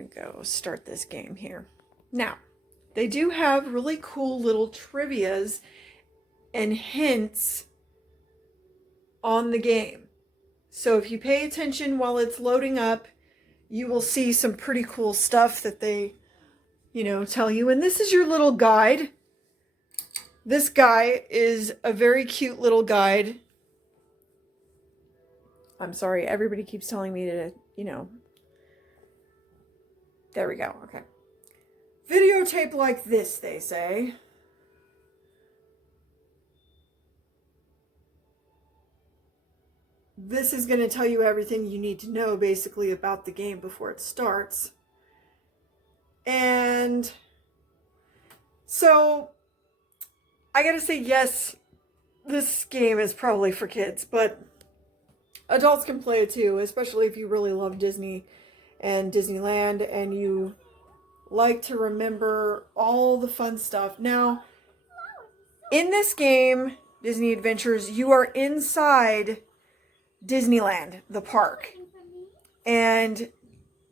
we go. Start this game here. Now, they do have really cool little trivias and hints on the game. So if you pay attention while it's loading up, you will see some pretty cool stuff that they, tell you. And this is your little guide. This guy is a very cute little guide. I'm sorry, everybody keeps telling me to, there we go, okay. Videotape like this, they say. This is going to tell you everything you need to know, basically, about the game before it starts. And so, I gotta say, yes, this game is probably for kids, but adults can play it too, especially if you really love Disney and Disneyland and you like to remember all the fun stuff. Now, in this game, Disney Adventures, you are inside Disneyland, the park. And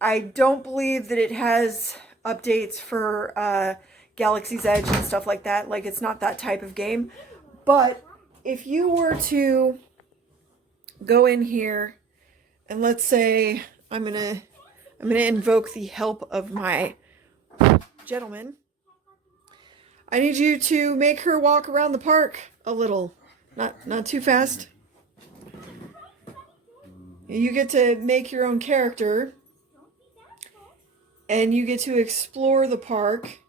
I don't believe that it has updates for Galaxy's Edge and stuff like that. Like, it's not that type of game. But if you were to go in here and let's say I'm gonna invoke the help of my gentleman. I need you to make her walk around the park a little. Not too fast. You get to make your own character. And you get to explore the park.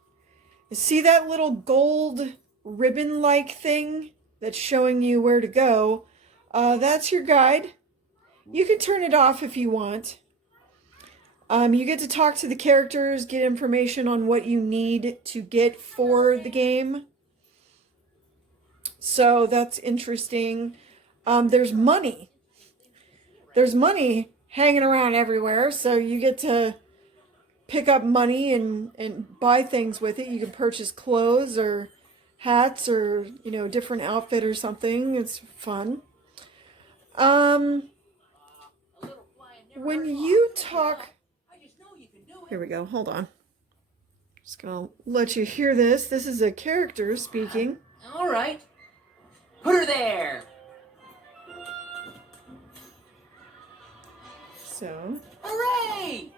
See that little gold ribbon-like thing that's showing you where to go? That's your guide. You can turn it off if you want. You get to talk to the characters, get information on what you need to get for the game. So that's interesting. There's money. There's money hanging around everywhere, so you get to pick up money and buy things with it. You can purchase clothes or hats or, different outfit or something. It's fun. When you talk... Here we go. Hold on. Just gonna let you hear this. This is a character speaking. All right. Put her there. So. Hooray!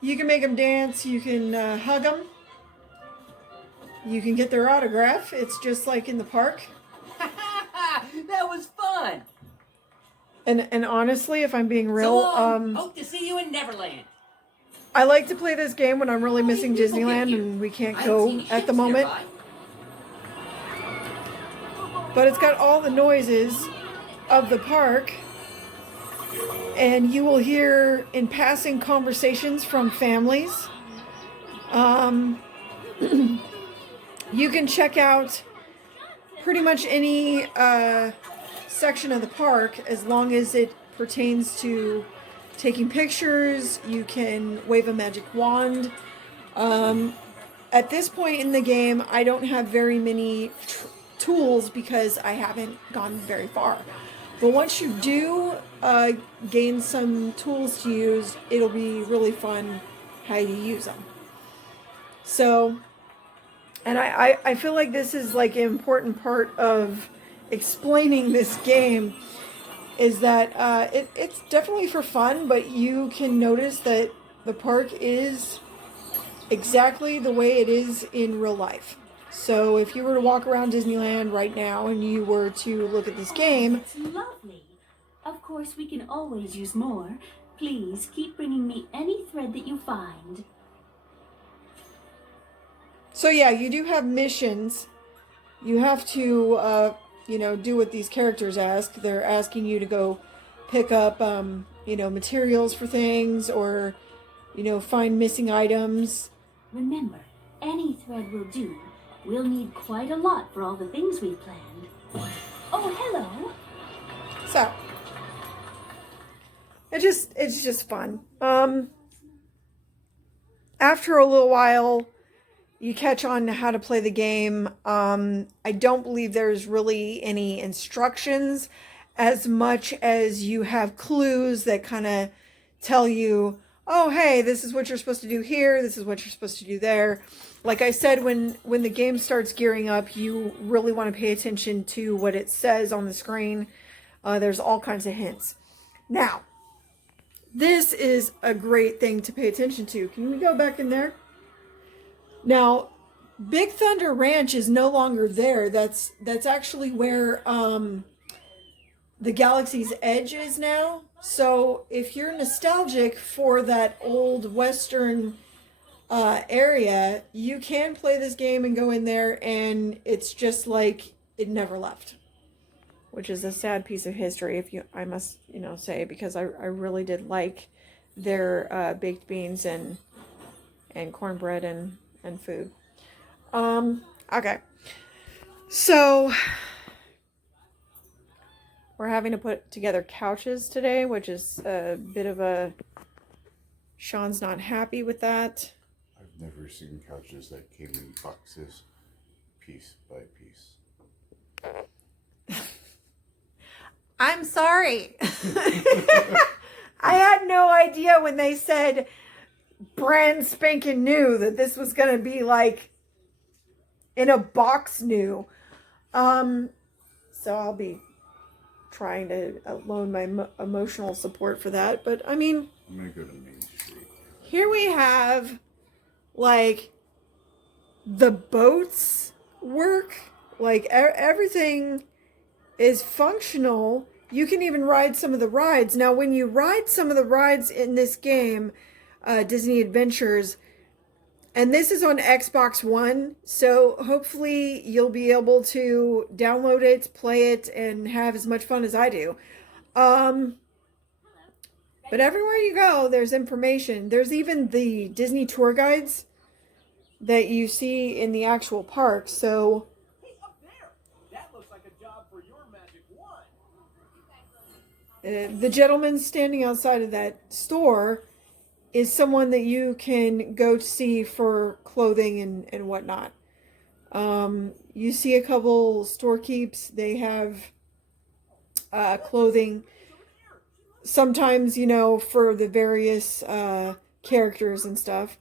You can make them dance. You can hug them. You can get their autograph. It's just like in the park. That was fun. And honestly, if I'm being real, hope to see you in Neverland. I like to play this game when I'm really missing Disneyland and we can't go at the moment. But it's got all the noises of the park, and you will hear in passing conversations from families. You can check out pretty much any section of the park as long as it pertains to taking pictures. You can wave a magic wand. At this point in the game, I don't have very many tools because I haven't gone very far. But once you do gain some tools to use, it'll be really fun how you use them. So, and I feel like this is like an important part of explaining this game, is that it's definitely for fun, but you can notice that the park is exactly the way it is in real life. So if you were to walk around Disneyland right now and you were to look at this game... It's lovely. Of course, we can always use more. Please keep bringing me any thread that you find. So yeah, you do have missions. You have to, do what these characters ask. They're asking you to go pick up, materials for things or, find missing items. Remember, any thread will do. We'll need quite a lot for all the things we've planned. Oh, hello. So, it's just fun. After a little while, you catch on to how to play the game. I don't believe there's really any instructions as much as you have clues that kind of tell you, oh, hey, this is what you're supposed to do here. This is what you're supposed to do there. Like I said, when the game starts gearing up, you really want to pay attention to what it says on the screen. There's all kinds of hints. Now, this is a great thing to pay attention to. Can we go back in there? Now, Big Thunder Ranch is no longer there. That's actually where the Galaxy's Edge is now. So if you're nostalgic for that old Western area, you can play this game and go in there, and it's just like it never left. Which is a sad piece of history, I must say, because I really did like their baked beans and cornbread and food. Okay, so we're having to put together couches today, which is a bit of a, Sean's not happy with that. I've never seen couches that came in boxes, piece by piece. I'm sorry. I had no idea when they said brand spanking new that this was going to be like in a box new. So I'll be trying to loan my emotional support for that. But I mean, I'm going to go to Main Street. Here we have like the boats work, like everything is functional. You can even ride some of the rides. Now, when you ride some of the rides in this game, Disney Adventures, and this is on Xbox One, so hopefully you'll be able to download it, play it, and have as much fun as I do. But everywhere you go, there's information. There's even the Disney tour guides that you see in the actual park, so the gentleman standing outside of that store is someone that you can go to see for clothing and whatnot. You see a couple store keeps. They have clothing. Sometimes, for the various characters and stuff.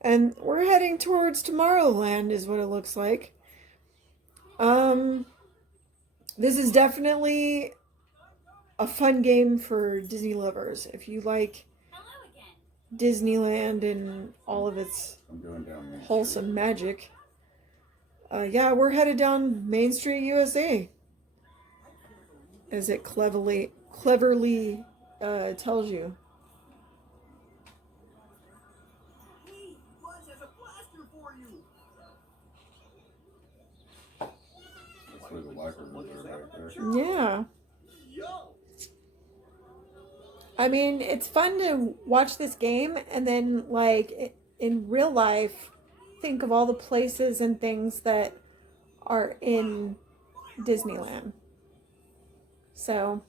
And we're heading towards Tomorrowland is what it looks like. This is definitely a fun game for Disney lovers. If you like Disneyland and all of its wholesome magic. Yeah, we're headed down Main Street, USA. As it cleverly tells you. That's where the locker rooms are right there. Yeah. I mean, it's fun to watch this game and then, like, in real life, think of all the places and things that are in Disneyland. So,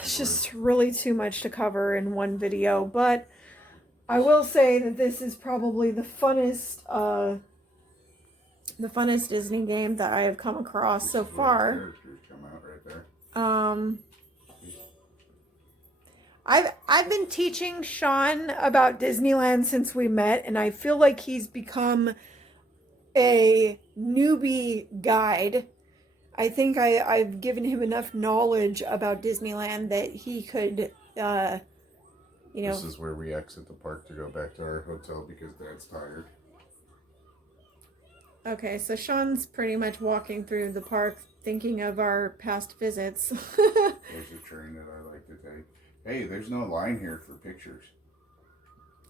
it's just really too much to cover in one video. But I will say that this is probably the funnest Disney game that I have come across so far. Characters come out right there. I've been teaching Sean about Disneyland since we met, and I feel like he's become a newbie guide. I think I've given him enough knowledge about Disneyland that he could, This is where we exit the park to go back to our hotel because Dad's tired. Okay, so Sean's pretty much walking through the park thinking of our past visits. There's a train that I like to take. Hey, there's no line here for pictures.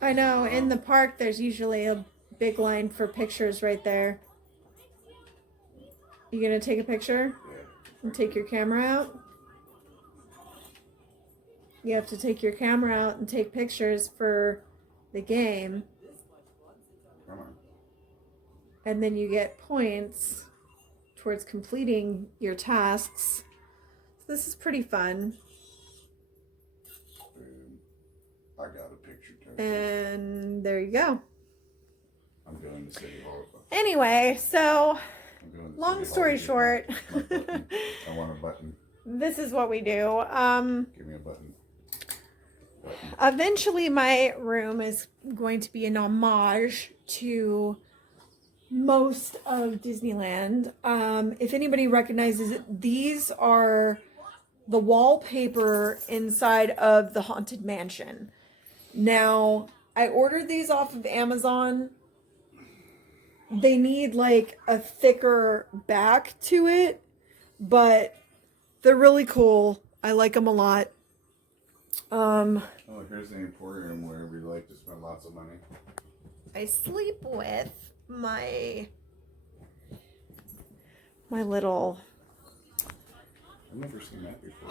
I know, in the park there's usually a big line for pictures right there. You gonna take a picture? Yeah. And take your camera out? You have to take your camera out and take pictures for the game. Come on. And then you get points towards completing your tasks. So this is pretty fun. I got a picture too. And there you go. I'm going to City Hall. Anyway, so I'm going to long City story Hall short. to get my button. I want a button. this is what we do. Give me a button. Eventually my room is going to be an homage to most of Disneyland. If anybody recognizes it, these are the wallpaper inside of the Haunted Mansion. Now, I ordered these off of Amazon. They need like a thicker back to it, but they're really cool. I like them a lot. Oh, here's the emporium where we like to spend lots of money. I sleep with my little I've never seen that before.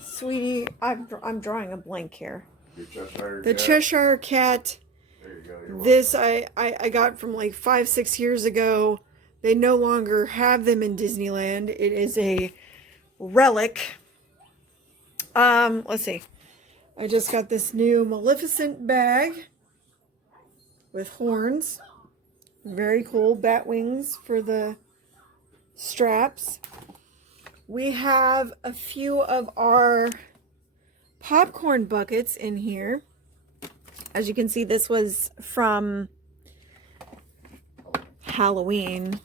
sweetie. I'm drawing a blank here. Your Cheshire The cat? Cheshire Cat. There you go. You're This I got from like 5-6 years ago. They no longer have them in Disneyland. It is a relic. Let's see. I just got this new Maleficent bag with horns. Very cool. Bat wings for the straps. We have a few of our popcorn buckets in here. As you can see, this was from Halloween.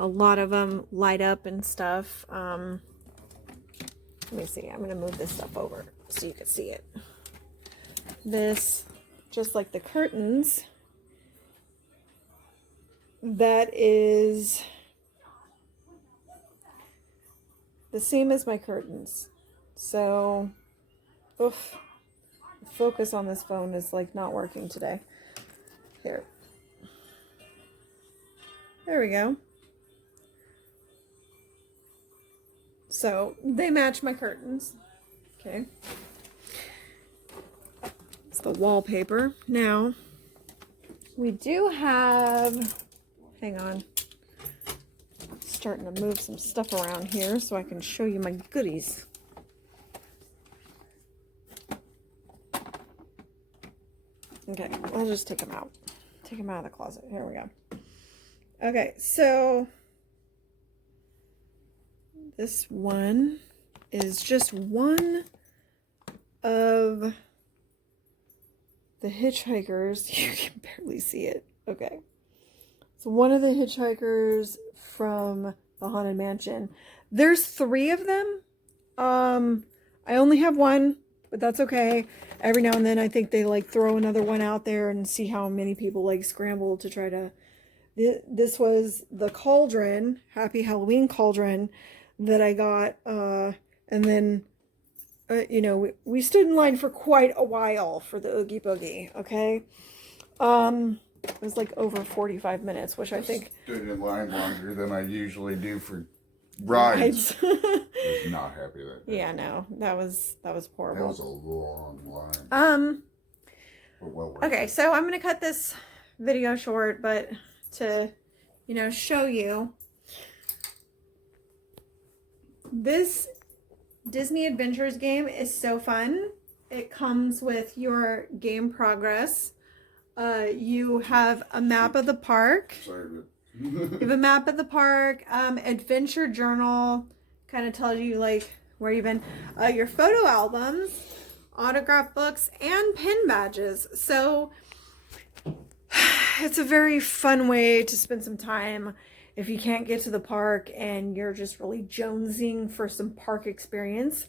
A lot of them light up and stuff. Let me see. I'm going to move this stuff over so you can see it. This, just like the curtains, that is the same as my curtains. So, oof. The focus on this phone is like not working today. Here. There we go. So, they match my curtains. Okay. It's the wallpaper. Now, we do have... Hang on. Starting to move some stuff around here so I can show you my goodies. Okay, I'll just take them out. Take them out of the closet. Here we go. Okay, so this one is just one of the hitchhikers. You can barely see it. Okay. So one of the hitchhikers from the Haunted Mansion. There's 3 of them. I only have one, but that's okay. Every now and then I think they like throw another one out there and see how many people like scramble to try to... This was the cauldron, Happy Halloween cauldron that I got. And then, you know, we stood in line for quite a while for the Oogie Boogie, okay? It was like over 45 minutes, which I think... Stood in line longer than I usually do for rides. I was not happy that day. Yeah, no, that was horrible. That was a long line. But well worth okay, it. so I'm gonna cut this video short, but to, you know, show you this Disney Adventures game is so fun. It comes with your game progress. You have a map of the park. Sorry, but You have a map of the park, adventure journal, kind of tells you like where you've been, your photo albums, autograph books, and pin badges. So it's a very fun way to spend some time if you can't get to the park and you're just really jonesing for some park experience.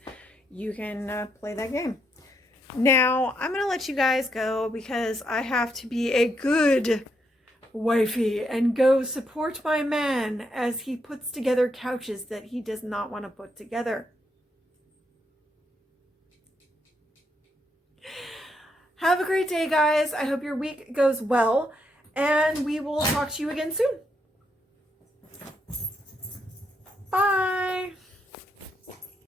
You can play that game. Now, I'm going to let you guys go because I have to be a good wifey and go support my man as he puts together couches that he does not want to put together. Have a great day, guys. I hope your week goes well, and we will talk to you again soon. Bye.